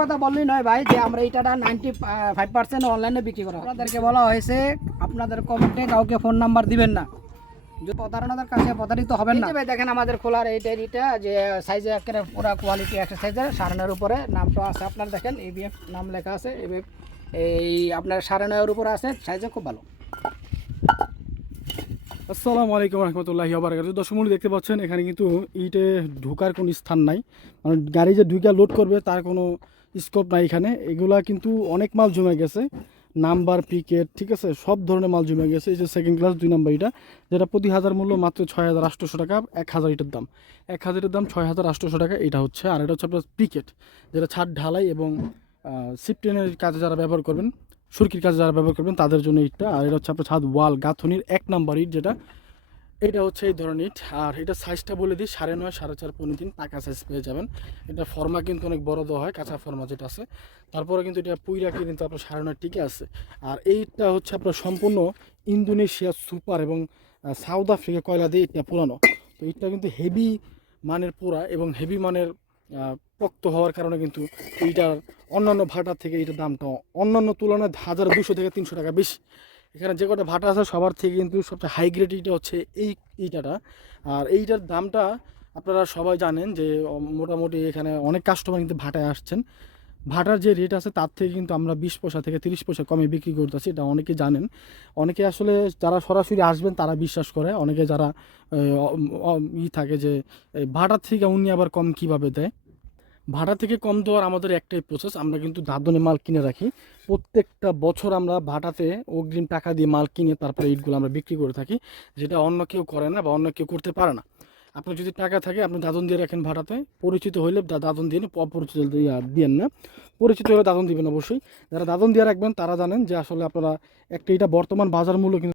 কথা বললেই নয় ভাই যে আমরা এটা 95% অনলাইনে বিক্রি করা। আপনাদেরকে বলা হয়েছে আপনাদের কমেন্টে কাউকে ফোন নাম্বার দিবেন না, যে প্রতারণাদের কাছে প্রতারিত হবেন না। দেখেন আমাদের খোলার এইটা যে সাইজে একেবারে পুরো কোয়ালিটি একটা সাইজের সাড়ে উপরে নামটা আছে, আপনার দেখেন এবিএফ নাম লেখা আছে, এবিএফ এই আপনার সাড়ে 9 উপরে আছে, সাইজে খুব ভালো। আসসালামু আলাইকুম রহমতুল্লাহি ওয়া বারাকাতুহু। দর্শক মণ্ডলী দেখতে পাচ্ছেন এখানে কিন্তু ইটে ঢোকার কোনো স্থান নাই, মানে গাড়ি যে ঢুকে লোড করবে তার কোনো স্কোপ নাই এখানে। এগুলা কিন্তু অনেক মাল জমে গেছে, নাম্বার পিকেট ঠিক আছে, সব ধরনের মাল জমে গেছে। এই যে সেকেন্ড ক্লাস 2 নাম্বার এটা, যেটা প্রতি হাজার মূল্য মাত্র 6,800 টাকা। 1,000 ইটের দাম, 1,000 দাম 6,800 টাকা এটা হচ্ছে। আর এটা হচ্ছে আপনার পিকেট, যেটা ছাদ ঢালাই এবং সিফটেনের কাজে যারা ব্যবহার করবেন, সুরকির কাজে যারা ব্যবহার করবেন তাদের জন্য ইটটা। আর এটা হচ্ছে আপনার ছাদ ওয়াল গাঁথনির 1 নাম্বার ইট, যেটা এটা হচ্ছে এই ধরনের ইট। আর এটা সাইজটা বলে দিই 9.5 4.5 3 পাকা সাইজ পেয়ে যাবেন। এটা ফর্মা কিন্তু অনেক বড় দেওয়া হয়, কাঁচা ফর্মা যেটা আছে, তারপরে কিন্তু এটা পুইরাকে কিন্তু আপনার 9.5 টিকে আছে। আর এইটা হচ্ছে আপনার সম্পূর্ণ ইন্দোনেশিয়া সুপার এবং সাউথ আফ্রিকা কয়লা দিয়ে এটা পুরানো। তো এটা কিন্তু হেভি মানের পোড়া এবং হেভি মানের পোক্ত হওয়ার কারণে কিন্তু এইটার অন্যান্য ভাটার থেকে এইটার দামটা অন্যান্য তুলনায় 1,200 থেকে 300 টাকা বেশি। এখানে যে কটা ভাটা আছে সবার থেকে কিন্তু সবচেয়ে হাই গ্রেড ইটা হচ্ছে এই ইটাটা। আর এইটার দামটা আপনারা সবাই জানেন যে মোটামুটি এখানে অনেক কাস্টমার কিন্তু ভাটায় আসছেন, ভাটার যে রেট আছে তার থেকে কিন্তু আমরা 20 পয়সা থেকে 30 পয়সা কমে বিক্রি করতেছি, এটা অনেকে জানেন। অনেকে আসলে যারা সরাসরি আসবেন তারা বিশ্বাস করে, অনেকে যারা থাকে যে ভাটার থেকে উনি আবার কম কিভাবে দেয়। ভাড়া থেকে কম দেওয়ার আমাদের একটাই প্রসেস, আমরা কিন্তু দাদনে মাল কিনে রাখি। প্রত্যেকটা বছর আমরা ভাটাতে অগ্রিম টাকা দিয়ে মাল কিনে তারপরে ইটগুলো আমরা বিক্রি করে থাকি, যেটা অন্য কেউ করে না বা অন্য কেউ করতে পারে না। আপনার যদি টাকা থাকে আপনি দাদন দিয়ে রাখেন ভাড়াতে, পরিচিত হইলে দাদন দিয়ে অপরিচিত দিয়েন না, পরিচিত হলে দাদন দিবেন অবশ্যই। যারা দাদন দিয়ে রাখবেন তারা জানেন যে আসলে আপনারা একটা এটা বর্তমান বাজার মূল্য কিন্তু